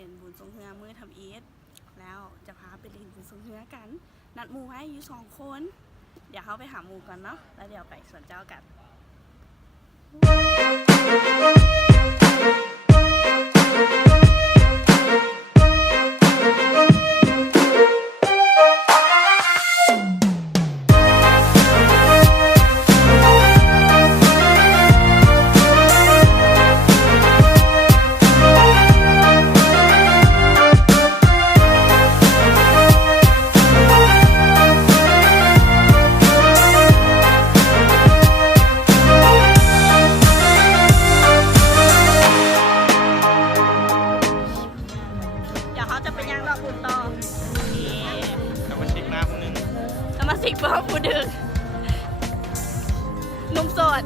ล่นบุญทรงเฮือมือทำอีทแล้วจะพาไปเล่นบุญทรงเฮือกันนัดหมู่ไว้อยู่2 คนเดี๋ยวเขาไปหาหมู่ก่อนเนาะแล้วเดี๋ยวไปสวนเจ้ากันสิกเพิ่มผู้ดึกนุ่มโสด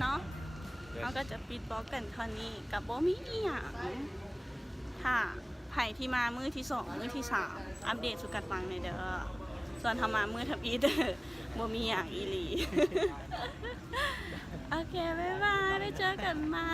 เนาะเขาก็จะปิดบล็อกกันเท่านี้กับโบมีอย่างถ้าไผ่ที่มามือที่2มือที่3อัปเดตสุกัดฟังในเด้อส่วนทำมามือทับอีเด้อโบมีอย่างอีหลีโอเคบ๊ายบายไปเจอกันใหม่